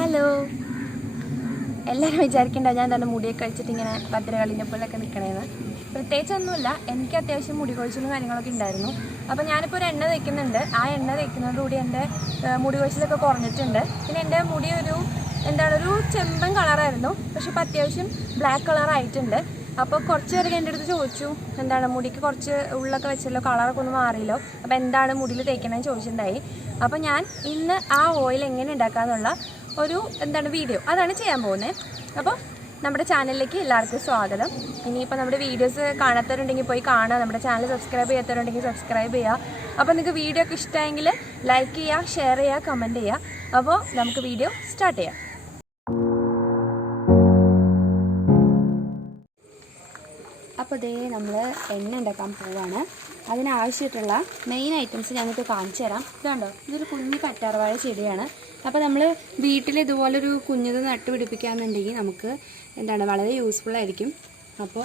Hello, എല്ലാവരും വിചാരിക്കേണ്ട ഞാൻ തന്നെ മുടിയൊക്കെ കഴിച്ചിട്ട് ഇങ്ങനെ ഭദ്രകാളിൻ്റെ പോലൊക്കെ നിൽക്കണേന്ന്. പ്രത്യേകിച്ചൊന്നുമില്ല, എനിക്ക് അത്യാവശ്യം മുടി കൊഴിച്ചിലും കാര്യങ്ങളൊക്കെ ഉണ്ടായിരുന്നു. അപ്പോൾ ഞാനിപ്പോൾ ഒരു എണ്ണ തേക്കുന്നുണ്ട്. ആ എണ്ണ തേക്കുന്നതോടുകൂടി എൻ്റെ മുടി കൊഴിച്ചിലൊക്കെ കുറഞ്ഞിട്ടുണ്ട്. പിന്നെ എൻ്റെ മുടി ഒരു ചെമ്പൻ കളറായിരുന്നു, പക്ഷെ ഇപ്പോൾ അത്യാവശ്യം ബ്ലാക്ക് കളറായിട്ടുണ്ട്. അപ്പോൾ കുറച്ച് പേരൊക്കെ എൻ്റെ അടുത്ത് ചോദിച്ചു, മുടിക്ക് കുറച്ച് ഉള്ളൊക്കെ വെച്ചല്ലോ, കളറൊക്കെ ഒന്ന് മാറിയല്ലോ, അപ്പോൾ എന്താണ് മുടിയിൽ തേക്കണമെന്ന് ചോദിച്ചിട്ടുണ്ടായി. അപ്പോൾ ഞാൻ ഇന്ന് ആ ഓയിൽ എങ്ങനെ ഉണ്ടാക്കാമെന്നുള്ള ഒരു വീഡിയോ അതാണ് ചെയ്യാൻ പോകുന്നത്. അപ്പോൾ നമ്മുടെ ചാനലിലേക്ക് എല്ലാവർക്കും സ്വാഗതം. ഇനിയിപ്പോൾ നമ്മുടെ വീഡിയോസ് കാണാത്തവരുണ്ടെങ്കിൽ പോയി കാണുക, നമ്മുടെ ചാനൽ സബ്സ്ക്രൈബ് ചെയ്യാത്തവരുണ്ടെങ്കിൽ സബ്സ്ക്രൈബ് ചെയ്യുക. അപ്പോൾ നിങ്ങൾക്ക് വീഡിയോ ഒക്കെ ഇഷ്ടമെങ്കിൽ ലൈക്ക് ചെയ്യുക, ഷെയർ ചെയ്യുക, കമൻറ്റ് ചെയ്യുക. അപ്പോൾ നമുക്ക് വീഡിയോ സ്റ്റാർട്ട് ചെയ്യാം. അപ്പോൾ ഇതേ നമ്മൾ എണ്ണ ഉണ്ടാക്കാൻ പോവുകയാണ്. അതിനാവശ്യമായിട്ടുള്ള മെയിൻ ഐറ്റംസ് ഞങ്ങൾക്ക് കാണിച്ചു തരാം. ഇതുണ്ടോ, ഇതൊരു കുഞ്ഞ് കറ്റാർവാഴ ചെടിയാണ്. അപ്പോൾ നമ്മൾ വീട്ടിൽ ഇതുപോലൊരു കുഞ്ഞത് നട്ടുപിടിപ്പിക്കുകയെന്നുണ്ടെങ്കിൽ നമുക്ക് വളരെ യൂസ്ഫുൾ ആയിരിക്കും. അപ്പോൾ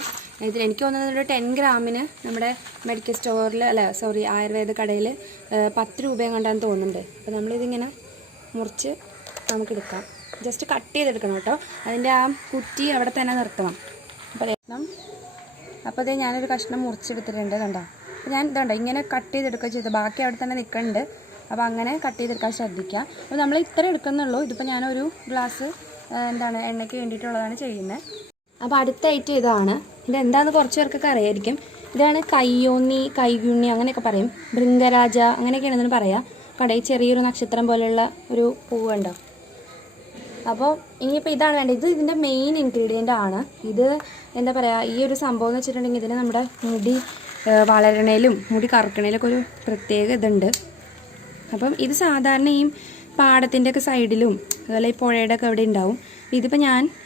എനിക്ക് തോന്നുന്നത് ഒരു 10 ഗ്രാമിന് നമ്മുടെ മെഡിക്കൽ സ്റ്റോറിൽ ആയുർവേദ കടയിൽ 10 രൂപയും കണ്ടാന്ന് തോന്നുന്നുണ്ട്. അപ്പോൾ നമ്മളിതിങ്ങനെ മുറിച്ച് നമുക്കെടുക്കാം. ജസ്റ്റ് കട്ട് ചെയ്തെടുക്കണം കേട്ടോ, അതിൻ്റെ ആ കുറ്റി അവിടെ തന്നെ നിർത്തണം. അപ്പോൾ അതേ ഞാനൊരു കഷ്ണം മുറിച്ചെടുത്തിട്ടുണ്ട്. കണ്ടോ, അപ്പോൾ ഞാൻ ഇങ്ങനെ കട്ട് ചെയ്തെടുക്കുക ചെയ്തു, ബാക്കി അവിടെ തന്നെ നിൽക്കുന്നുണ്ട്. അപ്പോൾ അങ്ങനെ കട്ട് ചെയ്തെടുക്കാൻ ശ്രദ്ധിക്കുക. അപ്പോൾ നമ്മൾ ഇത്ര എടുക്കുന്നുള്ളൂ. ഇതിപ്പോൾ ഞാനൊരു ഗ്ലാസ് എണ്ണയ്ക്ക് വേണ്ടിയിട്ടുള്ളതാണ് ചെയ്യുന്നത്. അപ്പോൾ അടുത്ത ഐറ്റം ഇതാണ്. ഇതെന്താണെന്ന് കുറച്ച് പേർക്കൊക്കെ അറിയായിരിക്കും. ഇതാണ് കൈയുണ്ണി അങ്ങനെയൊക്കെ പറയും, ഭൃംഗരാജ അങ്ങനെയൊക്കെയാണെന്ന് പറയാം. കടയിൽ ചെറിയൊരു നക്ഷത്രം പോലെയുള്ള ഒരു പൂവുണ്ടോ. അപ്പോൾ ഇനിയിപ്പോൾ ഇതാണ് വേണ്ടത്. ഇതിൻ്റെ മെയിൻ ഇൻഗ്രീഡിയൻ്റ് ആണ്. ഇത് ഈ ഒരു സംഭവം എന്ന് വെച്ചിട്ടുണ്ടെങ്കിൽ ഇതിന് നമ്മുടെ മുടി വളരണേലും മുടി കറുക്കണേലൊക്കെ ഒരു പ്രത്യേക ഇതുണ്ട്. അപ്പം ഇത് സാധാരണ ഈ പാടത്തിൻ്റെയൊക്കെ സൈഡിലും അതുപോലെ ഈ പുഴയുടെ ഒക്കെ അവിടെ ഉണ്ടാവും. ഇതിപ്പോൾ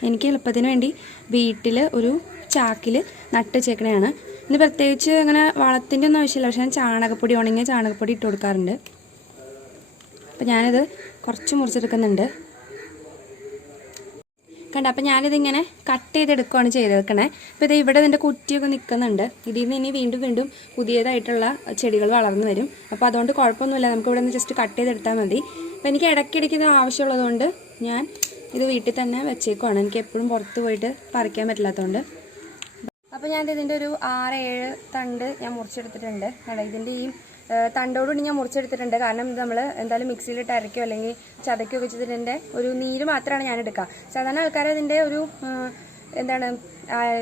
എനിക്ക് എളുപ്പത്തിന് വേണ്ടി വീട്ടിൽ ഒരു ചാക്കിൽ നട്ട് വെച്ചേക്കണതാണ്. ഇത് പ്രത്യേകിച്ച് അങ്ങനെ വളത്തിൻ്റെ ഒന്നും ആവശ്യമില്ല, പക്ഷേ ഞാൻ ചാണകപ്പൊടി, ഉണങ്ങിയ ചാണകപ്പൊടി ഇട്ട് കൊടുക്കാറുണ്ട്. അപ്പോൾ ഞാനിത് കുറച്ച് മുറിച്ചെടുക്കുന്നുണ്ട്. അപ്പോൾ ഞാനിതിങ്ങനെ കട്ട് ചെയ്തെടുക്കുകയാണ് ചെയ്തെടുക്കണേ. അപ്പോൾ ഇത് ഇവിടെ ഇതിൻ്റെ കുറ്റിയൊക്കെ നിൽക്കുന്നുണ്ട്. ഇതിൽ നിന്ന് ഇനി വീണ്ടും പുതിയതായിട്ടുള്ള ചെടികൾ വളർന്നു വരും. അപ്പോൾ അതുകൊണ്ട് കുഴപ്പമൊന്നുമില്ല, നമുക്ക് ഇവിടെ നിന്ന് ജസ്റ്റ് കട്ട് ചെയ്തെടുത്താൽ മതി. അപ്പോൾ എനിക്ക് ഇടയ്ക്കിടയ്ക്ക് ഇത് ആവശ്യമുള്ളതുകൊണ്ട് ഞാൻ ഇത് വീട്ടിൽ തന്നെ വെച്ചേക്കുവാണ്. എനിക്ക് എപ്പോഴും പുറത്ത് പോയിട്ട് പറിക്കാൻ പറ്റില്ലാത്തതുകൊണ്ട്. അപ്പോൾ ഞാൻ ഇതിൻ്റെ ഒരു 6-7 തണ്ട് ഞാൻ മുറിച്ചെടുത്തിട്ടുണ്ട്. ഇതിൻ്റെ ഈ തണ്ടോടുകൂടി ഞാൻ മുറിച്ചെടുത്തിട്ടുണ്ട്. കാരണം ഇത് നമ്മൾ എന്തായാലും മിക്സിയിലിട്ട് അരയ്ക്കോ അല്ലെങ്കിൽ ചതയ്ക്കോ വെച്ചതിൻ്റെ ഒരു നീര് മാത്രമാണ് ഞാൻ എടുക്കുക. സാധാരണ ആൾക്കാർ ഇതിൻ്റെ ഒരു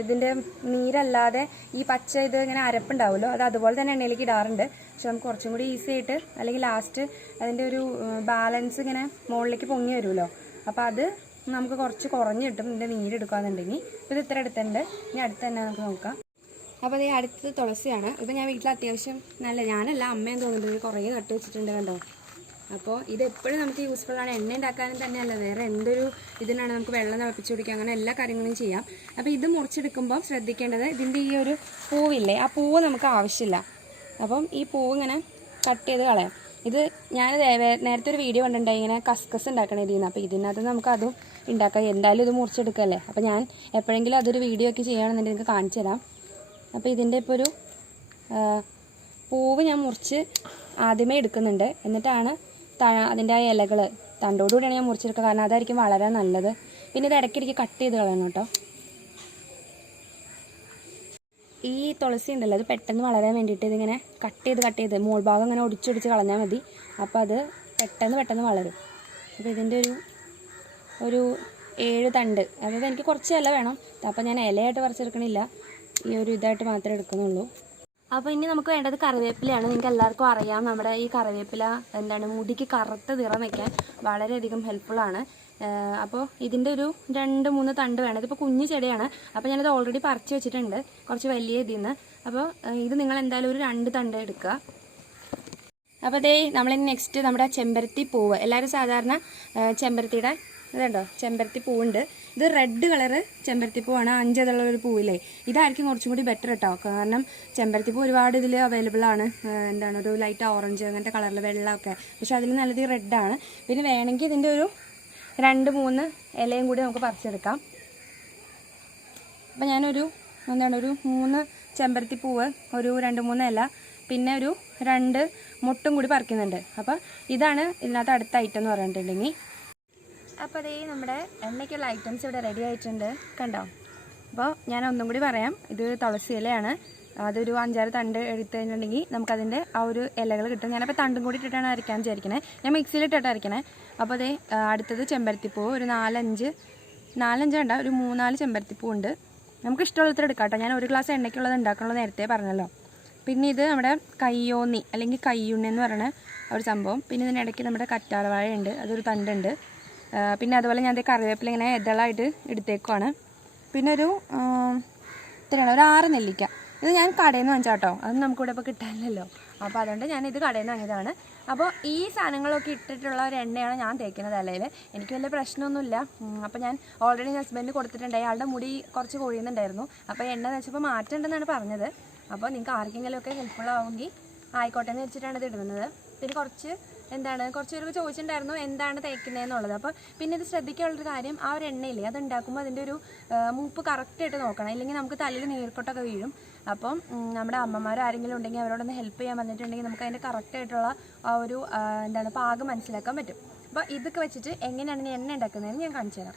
ഇതിൻ്റെ നീരല്ലാതെ ഈ പച്ച ഇത് ഇങ്ങനെ അരപ്പുണ്ടാവുമല്ലോ, അത് അതുപോലെ തന്നെ എണ്ണയിലേക്ക് ഇടാറുണ്ട്. പക്ഷെ നമുക്ക് കുറച്ചും കൂടി ഈസി ആയിട്ട്, അല്ലെങ്കിൽ ലാസ്റ്റ് അതിൻ്റെ ഒരു ബാലൻസ് ഇങ്ങനെ മുകളിലേക്ക് പൊങ്ങി വരുമല്ലോ, അപ്പോൾ അത് നമുക്ക് കുറച്ച് കുറഞ്ഞ് കിട്ടും ഇതിൻ്റെ നീരെടുക്കുകയെന്നുണ്ടെങ്കിൽ. ഇത് ഇത്ര എടുത്തിട്ടുണ്ട്. ഇനി അടുത്ത് തന്നെ നമുക്ക് നോക്കാം. അപ്പോൾ ഈ അടുത്തത് തുളസിയാണ്. ഇപ്പോൾ ഞാൻ വീട്ടിൽ അത്യാവശ്യം ഞാനല്ല അമ്മയും തോന്നുന്നുണ്ട് കുറേ നട്ട് വെച്ചിട്ടുണ്ട്. കണ്ടോ, അപ്പോൾ ഇത് എപ്പോഴും നമുക്ക് യൂസ്ഫുള്ളാണ്. എണ്ണ ഉണ്ടാക്കാനും തന്നെയല്ല, വേറെ എന്തൊരു ഇതിനാണ് നമുക്ക് വെള്ളം തിളപ്പിച്ച് കുടിക്കുക, അങ്ങനെ എല്ലാ കാര്യങ്ങളും ചെയ്യാം. അപ്പോൾ ഇത് മുറിച്ചെടുക്കുമ്പോൾ ശ്രദ്ധിക്കേണ്ടത് ഇതിൻ്റെ ഈ ഒരു പൂവില്ലേ, ആ പൂവ് നമുക്ക് ആവശ്യമില്ല. അപ്പം ഈ പൂവ് ഇങ്ങനെ കട്ട് ചെയ്ത് കളയാം. ഇത് ഞാൻ നേരത്തെ ഒരു വീഡിയോ കണ്ടിട്ടുണ്ടായി ഇങ്ങനെ കസ്കസ് ഉണ്ടാക്കണ ഇതിൽ നിന്ന്. അപ്പോൾ ഇതിനകത്ത് നമുക്ക് അതും ഉണ്ടാക്കാം. എന്തായാലും ഇത് മുറിച്ചെടുക്കല്ലേ. അപ്പോൾ ഞാൻ എപ്പോഴെങ്കിലും അതൊരു വീഡിയോ ഒക്കെ ചെയ്യുകയാണെന്നുണ്ടെങ്കിൽ നിങ്ങൾക്ക് കാണിച്ചു തരാം. അപ്പോൾ ഇതിൻ്റെ ഇപ്പോൾ ഒരു പൂവ് ഞാൻ മുറിച്ച് ആദ്യമേ എടുക്കുന്നുണ്ട്. എന്നിട്ടാണ് അതിൻ്റെ ആ ഇലകൾ തണ്ടോടുകൂടിയാണ് ഞാൻ മുറിച്ചെടുക്കുക, കാരണം അതായിരിക്കും വളരെ നല്ലത്. പിന്നെ ഇത് ഇടയ്ക്കിടയ്ക്ക് കട്ട് ചെയ്ത് കളയണം കേട്ടോ. ഈ തുളസി ഉണ്ടല്ലോ, അത് പെട്ടെന്ന് വളരാൻ വേണ്ടിയിട്ട് ഇതിങ്ങനെ കട്ട് ചെയ്ത് മോൾ ഭാഗം ഇങ്ങനെ ഒടിച്ചൊടിച്ച് കളഞ്ഞാൽ മതി. അപ്പോൾ അത് പെട്ടെന്ന് വളരും. അപ്പോൾ ഇതിൻ്റെ ഒരു 7 തണ്ട്, അതായത് എനിക്ക് കുറച്ച് ഇല വേണം. അപ്പോൾ ഞാൻ ഇലയായിട്ട് പറിച്ചെടുക്കണില്ല, ഈ ഒരു ഇതായിട്ട് മാത്രമേ എടുക്കുന്നുള്ളൂ. അപ്പോൾ ഇനി നമുക്ക് വേണ്ടത് കറിവേപ്പിലയാണ്. നിങ്ങൾക്ക് എല്ലാവർക്കും അറിയാം, നമ്മുടെ ഈ കറിവേപ്പില മുടിക്ക് കറുത്ത നിറം വയ്ക്കാൻ വളരെയധികം ഹെൽപ്ഫുള്ളാണ്. അപ്പോൾ ഇതിൻ്റെ ഒരു 2-3 തണ്ട് വേണം. ഇതിപ്പോൾ കുഞ്ഞു ചെടിയാണ്. അപ്പോൾ ഞാനത് ഓൾറെഡി പറിച്ച് വെച്ചിട്ടുണ്ട്, കുറച്ച് വലിയ ഇതിൽ നിന്ന്. അപ്പോൾ ഇത് നിങ്ങൾ എന്തായാലും ഒരു 2 തണ്ട് എടുക്കുക. അപ്പോൾ നമ്മളിനി നെക്സ്റ്റ് നമ്മുടെ ചെമ്പരത്തി പൂവ്. എല്ലാവരും സാധാരണ ചെമ്പരത്തിയുടെ ഇതുണ്ടോ, ചെമ്പരത്തി പൂവുണ്ട്. ഇത് റെഡ് കളറ് ചെമ്പരത്തി പൂവാണ്, 5 ഇതളുള്ളൊരു പൂവില്ലേ. ഇതായിരിക്കും കുറച്ചും കൂടി ബെറ്റർ കേട്ടോ, കാരണം ചെമ്പരത്തി പൂ ഒരുപാട് ഇതിൽ അവൈലബിൾ ആണ്. ഒരു ലൈറ്റ് ഓറഞ്ച് അങ്ങനത്തെ കളറിൽ, വെള്ളമൊക്കെ. പക്ഷെ അതിൽ നല്ലത് റെഡാണ്. പിന്നെ വേണമെങ്കിൽ ഇതിൻ്റെ ഒരു 2-3 ഇലയും കൂടി നമുക്ക് പറിച്ചെടുക്കാം. അപ്പോൾ ഞാനൊരു 3 ചെമ്പരത്തി പൂവ്, ഒരു 2-3 ഇല, പിന്നെ ഒരു 2 മുട്ടും കൂടി പറിക്കുന്നുണ്ട്. അപ്പോൾ ഇതാണ് ഇതിനകത്ത് അടുത്ത ഐറ്റം എന്ന് പറഞ്ഞിട്ടുണ്ടെങ്കിൽ. അപ്പോൾ അതേ നമ്മുടെ എണ്ണയ്ക്കുള്ള ഐറ്റംസ് ഇവിടെ റെഡി ആയിട്ടുണ്ട്, കണ്ടോ. അപ്പോൾ ഞാൻ ഒന്നും കൂടി പറയാം, ഇത് തുളസി ഇലയാണ്. അതൊരു 5-6 തണ്ട് എടുത്തു കഴിഞ്ഞിട്ടുണ്ടെങ്കിൽ നമുക്കതിൻ്റെ ആ ഒരു ഇലകൾ കിട്ടും. ഞാനപ്പോൾ തണ്ടും കൂടി ഇട്ടിട്ടാണ് അരയ്ക്കാൻ വിചാരിക്കണേ, ഞാൻ മിക്സിയിലിട്ടിട്ട് അരയ്ക്കണേ. അപ്പോൾ അതേ അടുത്തത് ചെമ്പരത്തിപ്പൂവ്, ഒരു 4-5 വേണ്ട, ഒരു 3-4 ചെമ്പരത്തിപ്പൂ ഉണ്ട്. നമുക്ക് ഇഷ്ടമുള്ളത്ര എടുക്കാം കേട്ടോ. ഞാൻ 1 ഗ്ലാസ് എണ്ണയ്ക്കുള്ളത് ഉണ്ടാക്കണുള്ളത് നേരത്തെ പറഞ്ഞല്ലോ. പിന്നെ ഇത് നമ്മുടെ കയ്യോന്നി അല്ലെങ്കിൽ കയ്യുണ്ണി എന്ന് പറയുന്ന ഒരു സംഭവം. പിന്നെ ഇതിനിടയ്ക്ക് നമ്മുടെ കറ്റാർവാഴയുണ്ട്, അതൊരു തണ്ടുണ്ട്. പിന്നെ അതുപോലെ ഞാൻ കറിവേപ്പില ഇങ്ങനെ ഇതളായിട്ട് എടുത്തേക്കുവാണ്. പിന്നെ ഒരു 6 നെല്ലിക്ക. ഇത് ഞാൻ കടയിൽ നിന്ന് വാങ്ങിച്ചാൽ കേട്ടോ, അത് നമുക്കിവിടെ ഇപ്പോൾ കിട്ടാനില്ലല്ലോ. അപ്പോൾ അതുകൊണ്ട് ഞാനിത് കടയിൽ നിന്ന് വാങ്ങിയതാണ്. അപ്പോൾ ഈ സാധനങ്ങളൊക്കെ ഇട്ടിട്ടുള്ള ഒരു എണ്ണയാണ് ഞാൻ തേക്കുന്നത് തലയിൽ. എനിക്ക് വലിയ പ്രശ്നമൊന്നുമില്ല. അപ്പോൾ ഞാൻ ഓൾറെഡി ഹസ്ബൻഡ് കൊടുത്തിട്ടുണ്ട്, അയാളുടെ മുടി കുറച്ച് കൊഴിയുന്നുണ്ടായിരുന്നു. അപ്പോൾ എണ്ണ വെച്ചപ്പോൾ മാറ്റമുണ്ടെന്നാണ് പറഞ്ഞത്. അപ്പോൾ നിങ്ങൾക്ക് ആർക്കെങ്കിലുമൊക്കെ ഹെൽപ്ഫുൾ ആവുമെങ്കിൽ ആയിക്കോട്ടെ എന്ന് വെച്ചിട്ടാണ് ഇത് ഇടുന്നത്. പിന്നെ കുറച്ച് പേർക്ക് ചോദിച്ചിട്ടുണ്ടായിരുന്നു എന്താണ് തേക്കുന്നതെന്നുള്ളത്. അപ്പോൾ പിന്നെ ഇത് ശ്രദ്ധിക്കാനുള്ളൊരു കാര്യം, ആ ഒരു എണ്ണയില്ലേ അത് ഉണ്ടാക്കുമ്പോൾ അതിൻ്റെ ഒരു മൂപ്പ് കറക്റ്റായിട്ട് നോക്കണം, ഇല്ലെങ്കിൽ നമുക്ക് തലയിൽ നീർക്കൊട്ടൊക്കെ വീഴും. അപ്പം നമ്മുടെ അമ്മമാർ ആരെങ്കിലും ഉണ്ടെങ്കിൽ അവരോടൊന്ന് ഹെൽപ്പ് ചെയ്യാൻ വന്നിട്ടുണ്ടെങ്കിൽ നമുക്ക് അതിൻ്റെ കറക്റ്റായിട്ടുള്ള ആ ഒരു പാകം മനസ്സിലാക്കാൻ പറ്റും. അപ്പോൾ ഇതൊക്കെ വെച്ചിട്ട് എങ്ങനെയാണ് എണ്ണ ഉണ്ടാക്കുന്നതെന്ന് ഞാൻ കാണിച്ചു തരാം.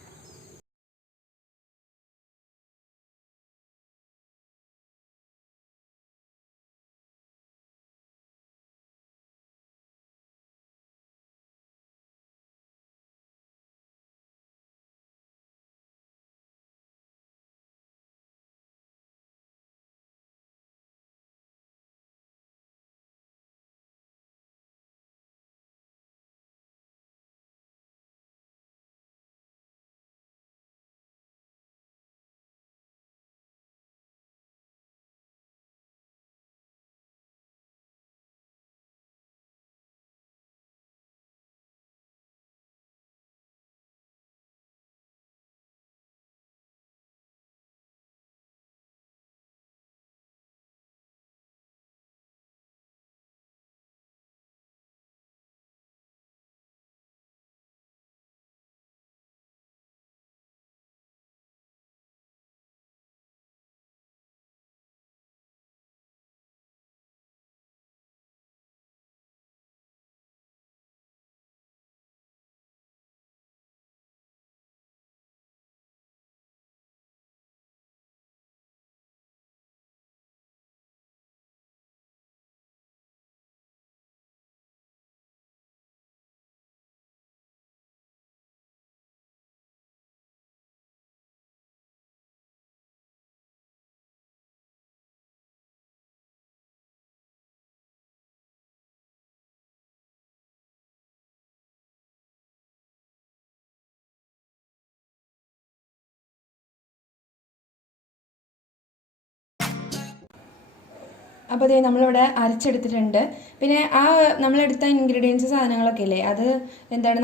അപ്പോൾ അതേ നമ്മളിവിടെ അരച്ചെടുത്തിട്ടുണ്ട്. പിന്നെ ആ നമ്മളെടുത്ത ഇൻഗ്രീഡിയൻസ് സാധനങ്ങളൊക്കെ ഇല്ലേ, അത്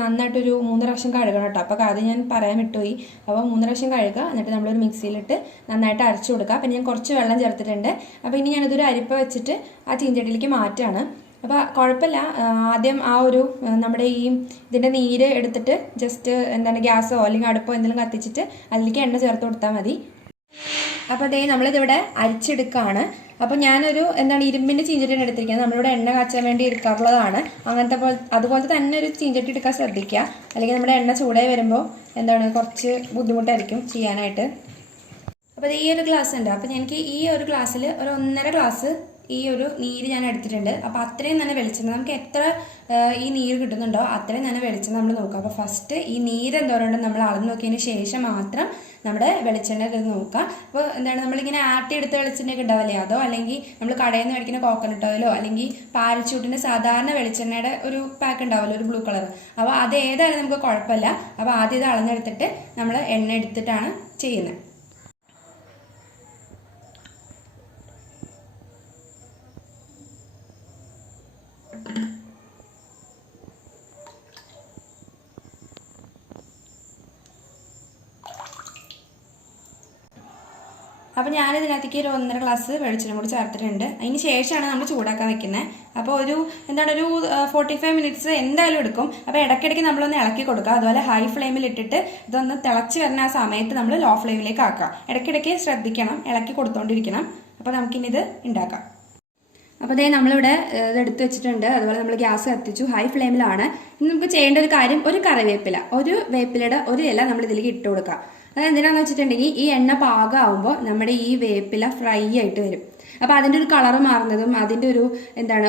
നന്നായിട്ടൊരു 3 പ്രാവശ്യം കഴുകണം കേട്ടോ. അപ്പോൾ അത് ഞാൻ പറയാൻ വിട്ടുപോയി. അപ്പോൾ 3 പ്രാവശ്യം കഴുകുക, എന്നിട്ട് നമ്മളൊരു മിക്സിയിലിട്ട് നന്നായിട്ട് അരച്ചു കൊടുക്കുക. പിന്നെ ഞാൻ കുറച്ച് വെള്ളം ചേർത്തിട്ടുണ്ട്. അപ്പോൾ ഇനി ഞാനിതൊരു അരിപ്പ വെച്ചിട്ട് ആ ചീഞ്ചട്ടിയിലേക്ക് മാറ്റുകയാണ്. അപ്പോൾ കുഴപ്പമില്ല, ആദ്യം ആ ഒരു നമ്മുടെ ഇതിൻ്റെ നീര് എടുത്തിട്ട് ജസ്റ്റ് ഗ്യാസോ അല്ലെങ്കിൽ അടുപ്പോ എന്തെങ്കിലും കത്തിച്ചിട്ട് അതിലേക്ക് എണ്ണ ചേർത്ത് കൊടുത്താൽ മതി. അപ്പോൾ അതേ നമ്മളിതിവിടെ അരിച്ചെടുക്കുകയാണ്. അപ്പോൾ ഞാനൊരു ഇരുമ്പിൻ്റെ ചീഞ്ചട്ടിയാണ് എടുത്തിരിക്കുന്നത്. നമ്മളിവിടെ എണ്ണ കാച്ചാൻ വേണ്ടി എടുക്കാറുള്ളതാണ്. അതുപോലത്തെ തന്നെ ഒരു ചീഞ്ചട്ടി എടുക്കാൻ ശ്രദ്ധിക്കുക, അല്ലെങ്കിൽ നമ്മുടെ എണ്ണ ചൂടായി വരുമ്പോൾ കുറച്ച് ബുദ്ധിമുട്ടായിരിക്കും ചെയ്യാനായിട്ട്. അപ്പോൾ ഈ ഒരു ഗ്ലാസ് ഉണ്ട്. അപ്പോൾ എനിക്ക് ഈ ഒരു ഗ്ലാസ്സിൽ ഒരു 1.5 ഗ്ലാസ് ഈ ഒരു നീര് ഞാൻ എടുത്തിട്ടുണ്ട്. അപ്പോൾ അത്രയും തന്നെ വെളിച്ചെണ്ണ, നമുക്ക് എത്ര ഈ നീര് കിട്ടുന്നുണ്ടോ അത്രയും തന്നെ വെളിച്ചെണ്ണ നമ്മൾ നോക്കുക. അപ്പോൾ ഫസ്റ്റ് ഈ നീര് എന്തോരമുണ്ട് നമ്മൾ അളന്ന് നോക്കിയതിന് ശേഷം മാത്രം നമ്മുടെ വെളിച്ചെണ്ണ ഇത് നോക്കുക. അപ്പോൾ നമ്മളിങ്ങനെ ആട്ടിയെടുത്ത വെളിച്ചെണ്ണയൊക്കെ ഉണ്ടാവില്ലേ, അതോ അല്ലെങ്കിൽ നമ്മൾ കടയിൽ നിന്ന് മേടിക്കുന്ന കോക്കനട്ട് ഓയിലോ അല്ലെങ്കിൽ പാരച്യൂട്ടിൻ്റെ സാധാരണ വെളിച്ചെണ്ണയുടെ ഒരു പാക്ക് ഉണ്ടാവുമല്ലോ, ഒരു ബ്ലൂ കളർ. അപ്പോൾ അത് ഏതായാലും നമുക്ക് കുഴപ്പമില്ല. അപ്പോൾ ആദ്യം ഇത് അളന്നെടുത്തിട്ട് നമ്മൾ എണ്ണ എടുത്തിട്ടാണ് ചെയ്യുന്നത്. അപ്പോൾ ഞാനിതിനകത്തേക്ക് ഒരു 1.5 ഗ്ലാസ് വെളിച്ചെണ്ണ കൂടി ചേർത്തിട്ടുണ്ട്. അതിന് ശേഷമാണ് നമ്മൾ ചൂടാക്കാൻ വെക്കുന്നത്. അപ്പോൾ ഒരു 45 മിനിറ്റ്സ് എന്തായാലും എടുക്കും. അപ്പോൾ ഇടയ്ക്കിടയ്ക്ക് നമ്മളൊന്ന് ഇളക്കി കൊടുക്കുക. അതുപോലെ ഹൈ ഫ്ലെയിമിൽ ഇട്ടിട്ട് ഇതൊന്ന് തിളച്ച് വരുന്ന ആ സമയത്ത് നമ്മൾ ലോ ഫ്ലെയിമിലേക്ക് ആക്കുക. ഇടയ്ക്കിടയ്ക്ക് ശ്രദ്ധിക്കണം, ഇളക്കി കൊടുത്തുകൊണ്ടിരിക്കണം. അപ്പോൾ നമുക്കിനി ഇത് ഉണ്ടാക്കാം. അപ്പോൾ അതേ നമ്മളിവിടെ ഇതെടുത്ത് വെച്ചിട്ടുണ്ട്. അതുപോലെ നമ്മൾ ഗ്യാസ് കത്തിച്ചു, ഹൈ ഫ്ലെയിമിലാണ്. ഇനി നമുക്ക് ചെയ്യേണ്ട ഒരു കാര്യം, ഒരു കറിവേപ്പില, ഒരു വേപ്പിലയുടെ ഒരു ഇല നമ്മൾ ഇതിലേക്ക് ഇട്ട് കൊടുക്കാം. അത് എന്തിനാണെന്ന് വെച്ചിട്ടുണ്ടെങ്കിൽ ഈ എണ്ണ പാകമാകുമ്പോൾ നമ്മുടെ ഈ വേപ്പില ഫ്രൈ ആയിട്ട് വരും. അപ്പോൾ അതിൻ്റെ ഒരു കളർ മാറുന്നതും അതിൻ്റെ ഒരു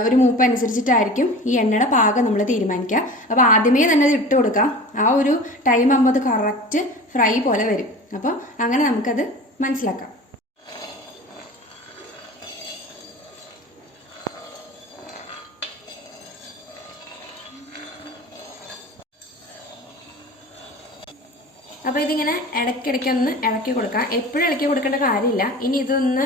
ഒരു മൂപ്പ് അനുസരിച്ചിട്ടായിരിക്കും ഈ എണ്ണയുടെ പാകം നമ്മൾ തീരുമാനിക്കുക. അപ്പോൾ ആദ്യമേ തന്നെ അത് ഇട്ട് കൊടുക്കാം. ആ ഒരു ടൈം ആകുമ്പോൾ അത് കറക്റ്റ് ഫ്രൈ പോലെ വരും. അപ്പോൾ അങ്ങനെ നമുക്കത് മനസ്സിലാക്കാം. അപ്പോൾ ഇതിങ്ങനെ ഇടയ്ക്കിടയ്ക്കൊന്ന് ഇളക്കി കൊടുക്കാം. എപ്പോഴും ഇളക്കി കൊടുക്കേണ്ട കാര്യമില്ല. ഇനി ഇതൊന്ന്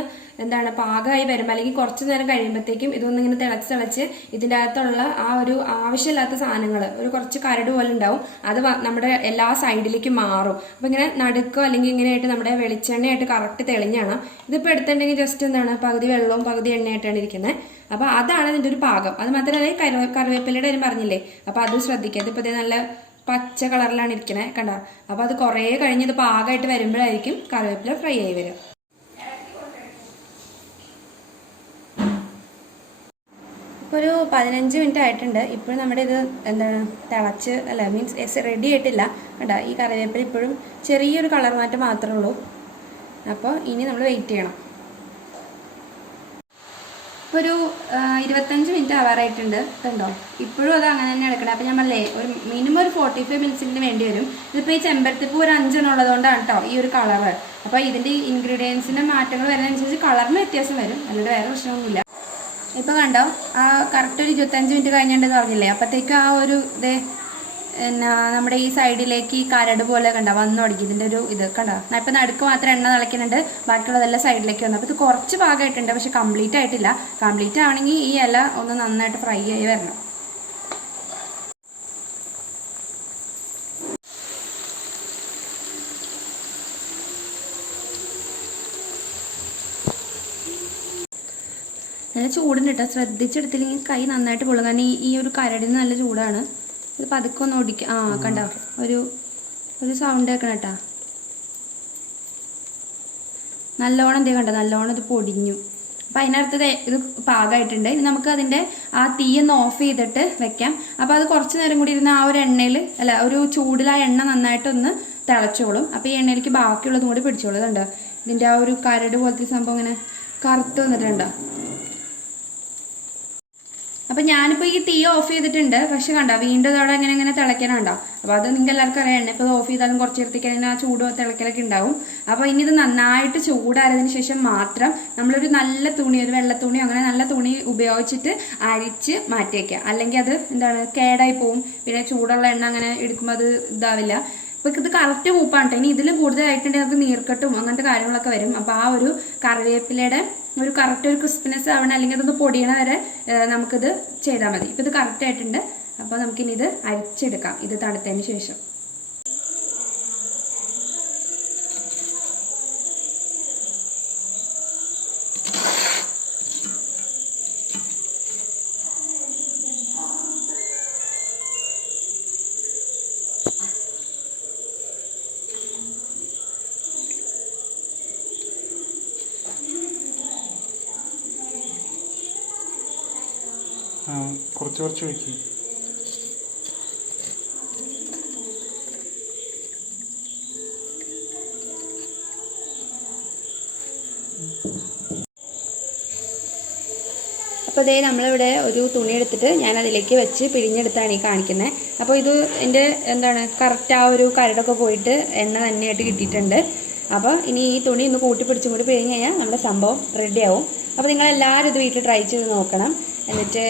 പാകമായി വരുമ്പോൾ അല്ലെങ്കിൽ കുറച്ച് നേരം കഴിയുമ്പോഴത്തേക്കും ഇതൊന്നിങ്ങനെ തിളച്ച് ഇതിൻ്റെ അകത്തുള്ള ആ ഒരു ആവശ്യമില്ലാത്ത സാധനങ്ങൾ ഒരു കുറച്ച് കരട് പോലെ ഉണ്ടാവും. അത് നമ്മുടെ എല്ലാ സൈഡിലേക്കും മാറും. അപ്പോൾ ഇങ്ങനെ നടുക്കോ അല്ലെങ്കിൽ ഇങ്ങനെയായിട്ട് നമ്മുടെ വെളിച്ചെണ്ണയായിട്ട് കറക്റ്റ് തെളിഞ്ഞാണ്. ഇതിപ്പോൾ എടുത്തിട്ടുണ്ടെങ്കിൽ ജസ്റ്റ് പകുതി വെള്ളവും പകുതി എണ്ണയായിട്ടാണ് ഇരിക്കുന്നത്. അപ്പോൾ അതാണ് ഇതിൻ്റെ ഒരു പാകം. അത് മാത്രമല്ല കറിവേപ്പിലയുടെ കാര്യം പറഞ്ഞില്ലേ, അപ്പോൾ അത് ശ്രദ്ധിക്കുക. ഇതിപ്പോൾ ഇത് നല്ല പച്ച കളറിലാണ് ഇരിക്കണേ, കണ്ടോ? അപ്പോൾ അത് കുറേ കഴിഞ്ഞ് ഇത് പാകമായിട്ട് വരുമ്പോഴായിരിക്കും കറിവേപ്പില ഫ്രൈ ആയി വരിക. ഇപ്പോൾ ഒരു 15 മിനിറ്റ് ആയിട്ടുണ്ട്. ഇപ്പോഴും നമ്മുടെ ഇത് തിളച്ച് മീൻസ് റെഡി ആയിട്ടില്ല. കണ്ടോ? ഈ കറിവേപ്പില ഇപ്പോഴും ചെറിയൊരു കളർ മാറ്റം മാത്രമേ ഉള്ളൂ. അപ്പോൾ ഇനി നമ്മൾ വെയിറ്റ് ചെയ്യണം. ഇപ്പോൾ ഒരു 25 മിനിറ്റ് ആവാറായിട്ടുണ്ട്. കണ്ടോ? ഇപ്പോഴും അത് അങ്ങനെ തന്നെ എടുക്കണം. അപ്പോൾ ഞാൻ പറഞ്ഞേ ഒരു മിനിമം ഒരു 45 മിനിറ്റ്സിന് വേണ്ടി വരും. ഇതിപ്പോൾ ഈ ചെമ്പരത്തിപ്പൂ ഒരു 5 ഉള്ളതുകൊണ്ടാണ് കേട്ടോ ഈ ഒരു കളറ്. അപ്പോൾ ഇതിൻ്റെ ഇൻഗ്രീഡിയൻസിൻ്റെ മാറ്റങ്ങൾ വരുന്നതനുസരിച്ച് കളറിന് വ്യത്യാസം വരും, അല്ലാണ്ട് വേറെ പ്രശ്നമൊന്നുമില്ല. ഇപ്പോൾ കണ്ടോ? ആ കറക്റ്റ് ഒരു 25 മിനിറ്റ് കഴിഞ്ഞിട്ടുണ്ടെന്ന് പറഞ്ഞില്ലേ, അപ്പോഴത്തേക്കും ആ ഒരു നമ്മുടെ ഈ സൈഡിലേക്ക് ഈ കരട് പോലെ വന്നു തുടങ്ങി. ഇതിൻ്റെ ഒരു ഇത് കണ്ടോ? ഇപ്പം നടുക്ക് മാത്രം എണ്ണ തിളയ്ക്കുന്നുണ്ട്, ബാക്കിയുള്ളതെല്ലാം സൈഡിലേക്ക് വന്നു. അപ്പോൾ ഇത് കുറച്ച് ഭാഗമായിട്ടുണ്ട്, പക്ഷെ കംപ്ലീറ്റ് ആയിട്ടില്ല. കംപ്ലീറ്റ് ആണെങ്കിൽ ഈ ഇല ഒന്ന് നന്നായിട്ട് ഫ്രൈ ആയി വരണം. നല്ല ചൂടുണ്ട് കേട്ടോ, ശ്രദ്ധിച്ചെടുത്തില്ലെങ്കിൽ കൈ നന്നായിട്ട് പൊള്ളും. കാരണം ഈ ഒരു കരടിന് നല്ല ചൂടാണ്. ഇത് പതുക്കെ ഒന്ന് ഓടിക്കുക. കണ്ടോ? ഒരു സൗണ്ട് കേൾക്കണം കേട്ടോ. നല്ലോണം കണ്ടോ? നല്ലോണം ഇത് പൊടിഞ്ഞു. അപ്പം അതിനടുത്ത് ഇത് പാകമായിട്ടുണ്ട്. ഇനി നമുക്ക് അതിൻ്റെ ആ തീയൊന്ന് ഓഫ് ചെയ്തിട്ട് വെക്കാം. അപ്പോൾ അത് കുറച്ച് നേരം കൂടി ഇരുന്ന് ആ ഒരു എണ്ണയിൽ ഒരു ചൂടിൽ ആ എണ്ണ നന്നായിട്ടൊന്ന് തിളച്ചോളും. അപ്പോൾ ഈ എണ്ണയിലേക്ക് ബാക്കിയുള്ളതും കൂടി പിടിച്ചോളും. കണ്ടോ? ഇതിൻ്റെ ആ ഒരു കരട് പോലത്തെ സംഭവം ഇങ്ങനെ കറുത്ത് വന്നിട്ടുണ്ടോ? അപ്പം ഞാനിപ്പോൾ ഈ തീ ഓഫ് ചെയ്തിട്ടുണ്ട്, പക്ഷെ കണ്ടോ വീണ്ടും ഇതവിടെ ഇങ്ങനെ തിളയ്ക്കാനുണ്ടോ? അപ്പോൾ അത് നിങ്ങൾക്ക് എല്ലാവർക്കും അറിയാം. എണ്ണ ഇപ്പോൾ ഓഫ് ചെയ്താലും കുറച്ച് നേരത്തേക്ക് ആ ചൂട് തിളക്കലൊക്കെ ഉണ്ടാവും. അപ്പോൾ ഇനി ഇത് നന്നായിട്ട് ചൂടാറിയതിന് ശേഷം മാത്രം നമ്മളൊരു നല്ല തുണി, ഒരു വെള്ള തുണി അങ്ങനെ നല്ല തുണി ഉപയോഗിച്ചിട്ട് അരിച്ച് മാറ്റി വയ്ക്കുക. അല്ലെങ്കിൽ അത് കേടായി പോവും. പിന്നെ ചൂടുള്ള എണ്ണ അങ്ങനെ എടുക്കുമ്പോൾ അത് ഇതാവില്ല. അപ്പോൾ ഇത് കറക്റ്റ് മൂപ്പാണ് കേട്ടോ. ഇനി ഇതിലും കൂടുതലായിട്ടുണ്ടെങ്കിൽ നമുക്ക് നീർക്കെട്ടും അങ്ങനത്തെ കാര്യങ്ങളൊക്കെ വരും. അപ്പോൾ ആ ഒരു കറിവേപ്പിലയുടെ ഒരു കറക്റ്റ് ഒരു ക്രിസ്പിനെസ് ആവണം, അല്ലെങ്കിൽ അതൊന്ന് പൊടിയണ വരെ നമുക്കിത് ചെയ്താൽ മതി. ഇപ്പോൾ ഇത് കറക്റ്റ് ആയിട്ടുണ്ട്. അപ്പോൾ നമുക്കിനി ഇത് അരിച്ചെടുക്കാം ഇത് തണുത്തതിന് ശേഷം. കുറച്ച് ഒഴിക്കും. അപ്പോൾ അതേ നമ്മളിവിടെ ഒരു തുണി എടുത്തിട്ട് ഞാൻ അതിലേക്ക് വെച്ച് പിഴിഞ്ഞെടുത്താണ് ഈ കാണിക്കുന്നത്. അപ്പോൾ ഇത് എൻ്റെ കറക്റ്റ് ആ ഒരു കരടൊക്കെ പോയിട്ട് എണ്ണ തന്നെയായിട്ട് കിട്ടിയിട്ടുണ്ട്. അപ്പോൾ ഇനി ഈ തുണി ഒന്ന് കൂട്ടി പിടിച്ചും കൂടി പിഴിഞ്ഞ് കഴിഞ്ഞാൽ നമ്മുടെ സംഭവം റെഡിയാവും. അപ്പോൾ നിങ്ങളെല്ലാവരും ഇത് വീട്ടിൽ ട്രൈ ചെയ്ത് നോക്കണം. എന്നിട്ട്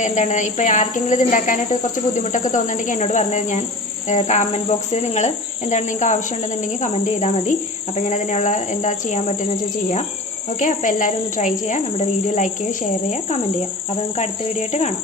ഇപ്പോൾ ആർക്കെങ്കിലും ഇത് ഉണ്ടാക്കാനായിട്ട് കുറച്ച് ബുദ്ധിമുട്ടൊക്കെ തോന്നുന്നുണ്ടെങ്കിൽ എന്നോട് പറഞ്ഞത് ഞാൻ കമൻറ്റ് ബോക്സിൽ നിങ്ങൾ നിങ്ങൾക്ക് ആവശ്യമുണ്ടെന്നുണ്ടെങ്കിൽ കമൻറ്റ് ചെയ്താൽ മതി. അപ്പോൾ ഞാൻ അതിനുള്ള എന്താ ചെയ്യാൻ പറ്റുമെന്ന് വെച്ചാൽ ചെയ്യാം. ഓക്കെ, അപ്പോൾ എല്ലാവരും ഒന്ന് ട്രൈ ചെയ്യുക. നമ്മുടെ വീഡിയോ ലൈക്ക് ചെയ്യുക, ഷെയർ ചെയ്യുക, കമൻറ്റ് ചെയ്യുക. അപ്പോൾ നമുക്ക് അടുത്ത വീഡിയോ ആയിട്ട് കാണാം.